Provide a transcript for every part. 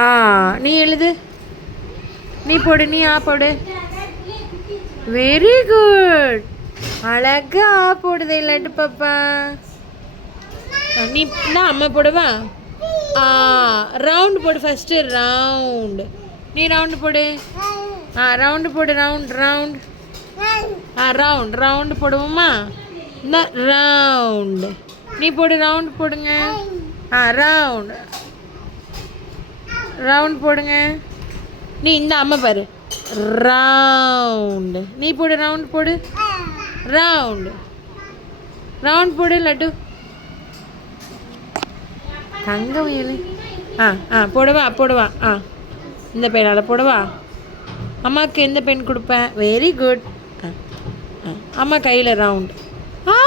ஆ நீ எழுது, நீ போடு, நீ ஆ போடு. வெரி குட், அழகா ஆ போடுதே இல்லாட்டு பாப்பா. நீ நான் அம்மா போடுவா. ஆ ரவுண்டு போடு ஃபஸ்ட்டு, ரவுண்டு. நீ ரவுண்டு போடு. ஆ ரவுண்டு போடு, ரவுண்ட் ரவுண்ட். ஆ ரவுண்ட் ரவுண்டு போடுவோமா? இந்த ரவுண்டு நீ போடு, ரவுண்டு போடுங்க. ஆ ரவுண்டு ரவுண்ட் போடுங்க. நீ இந்த அம்மா பாரு, ரவுண்டு. நீ போடு, ரவுண்ட் போடு, ரவுண்டு ரவுண்ட் போடு லட்டு. தங்க முயல். ஆ ஆ போடுவா போடுவா. ஆ இந்த பெண்ணால் போடுவா. அம்மாவுக்கு எந்த பென் கொடுப்பேன்? Very good. ஆ ஆ அம்மா கையில் ரவுண்டு. ஆ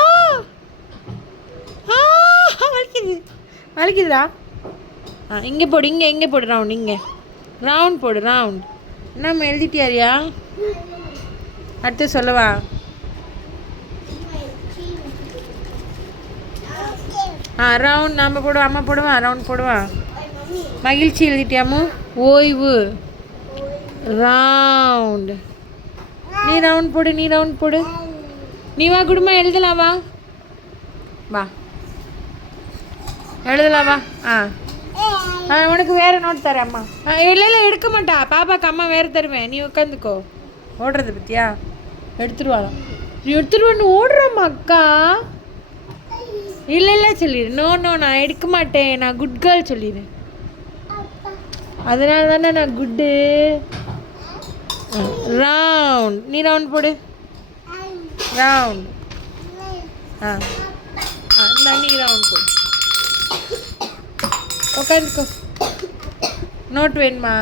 ஆ வலிக்குது, வலிக்குதுடா. ஆ இங்கே போடு, இங்கே போடு ரவுண்ட். இங்கே ரவுண்ட் போடு, ரவுண்ட். என்னம்மா எழுதிட்டியாரியா? அடுத்து சொல்லவா? ஆ ரவுண்ட் நம்ம போடுவோம், அம்மா போடுவா, ரவுண்ட் போடுவா. மகிழ்ச்சி எழுதிட்டியாமோ? ஓய்வு, ரவுண்டு. நீ ரவுண்ட் போடு, நீ ரவுண்ட் போடு. நீ வா குடுமா, எழுதலாம் வா, வா எழுதலாம் வா. ஆ ஆ உனக்கு வேறு நோட் தரேன் அம்மா. இல்லை இல்லை எடுக்க மாட்டா பாப்பாக்கு, அம்மா வேறு தருவேன். நீ உட்காந்துக்கோ. ஓடுறது பற்றியா? எடுத்துருவாளாம். நீ எடுத்துருவான்னு ஓடுறம்மா அக்கா. இல்லை இல்லை சொல்லிடு. நோ நோ, நான் எடுக்க மாட்டேன், நான் குட் கேர்ள் சொல்லிடு. அதனால தானே நான் குட்டு. ரவுண்ட். நீ ரவுண்ட் போடு, ரவுண்ட். ஆ ஆ நீ ரவுண்ட் போடு. உட்காந்துக்கோ. நோட் வேணுமா?